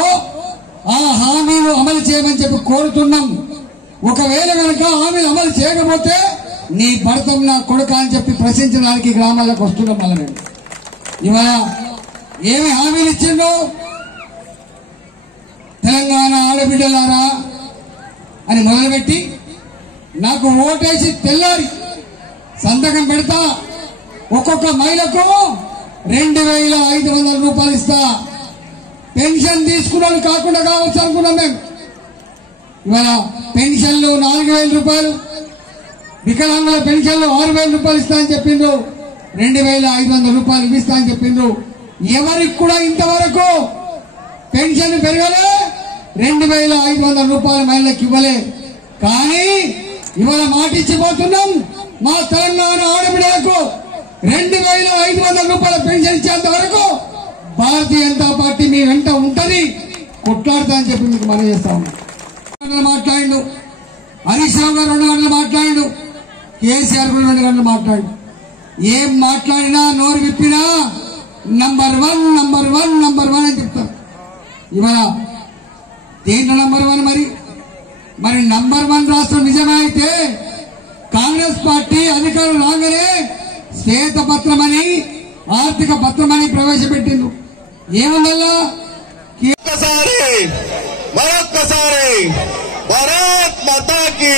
ఇచ్చిండ్రో ఆ హామీలు అమలు చేయమని చెప్పి కోరుతున్నాం. ఒకవేళ కనుక హామీలు అమలు చేయకపోతే నీ భర్తం నా కొడుక అని చెప్పి ప్రశ్నించడానికి గ్రామాలకు వస్తున్నాం. మళ్ళీ ఇవాళ ఏమి హామీలు ఇచ్చిండ్రో తెలంగాణ ఆడబిడ్డలారా అని మొదలుపెట్టి నాకు ఓటేసి తెల్లారి సంతకం పెడతా, ఒక్కొక్క మహిళకు 2,500 రూపాయలు ఇస్తా. పెన్షన్ తీసుకున్నాను కాకుండా కావచ్చు అనుకున్నాం మేము. ఇవాళ పెన్షన్లు 4,000 రూపాయలు, వికలాంగుల పెన్షన్లు 6,000 రూపాయలు ఇస్తా అని చెప్పిండ్రు, 2,500 రూపాయలు ఇస్తా అని చెప్పిండ్రు. ఎవరికి కూడా ఇంతవరకు పెన్షన్ పెరగలే, 2,500 రూపాయలు మహిళలకు ఇవ్వలే. కానీ ఇవాళ మాట ఇచ్చిపోతున్నాం, మా తెలంగాణ ఆడబిడ్డలకు 2,500 రూపాయల పెన్షన్ ఇచ్చేంత వరకు భారతీయ జనతా పార్టీ మీ వెంట ఉంటది, కొట్లాడుతా అని చెప్పి మీకు మనం చేస్తా ఉన్నాం. మాట్లాడిండు హరీష్ రావు గారు 2 గంటలు మాట్లాడిండు, కేసీఆర్ కూడా 2 గంటలు మాట్లాడిండు. ఏం మాట్లాడినా నోరు విప్పినా నంబర్ 1 అని చెప్తారు. ఇవాళ దేంట్లో నంబర్ 1? మరి నంబర్ 1 రాష్ట్రం నిజమే అయితే కాంగ్రెస్ పార్టీ అధికారం రాగానే శ్వేతపత్రమని ఆర్థిక పత్రమని ప్రవేశపెట్టింది. ఏమన్నా మరొక్కసారి భారత్ మాతాకి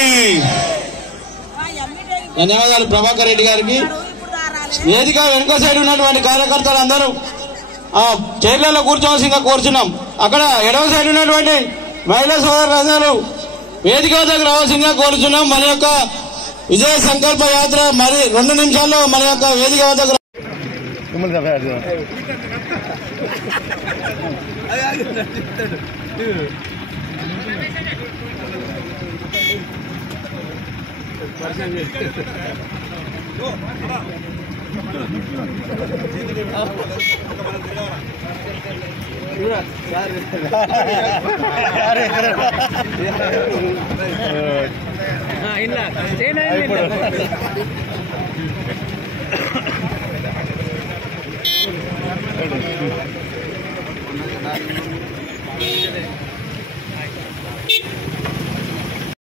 ధన్యవాదాలు ప్రభాకర్ రెడ్డి గారికి. వేదిక వెనుక సైడ్ ఉన్నటువంటి కార్యకర్తలు అందరూ చైర్లలో కూర్చోవలసిందిగా కోరుచున్నాం. అక్కడ ఎడవ సైడ్ ఉన్నటువంటి మహిళా సోదరులందరూ వేదిక వద్దకు రావాల్సిందిగా కోరుచున్నాం. మన యొక్క విజయ సంకల్ప యాత్ర మరి 2 నిమిషాల్లో మన యొక్క వేదిక వద్దకు ఇలా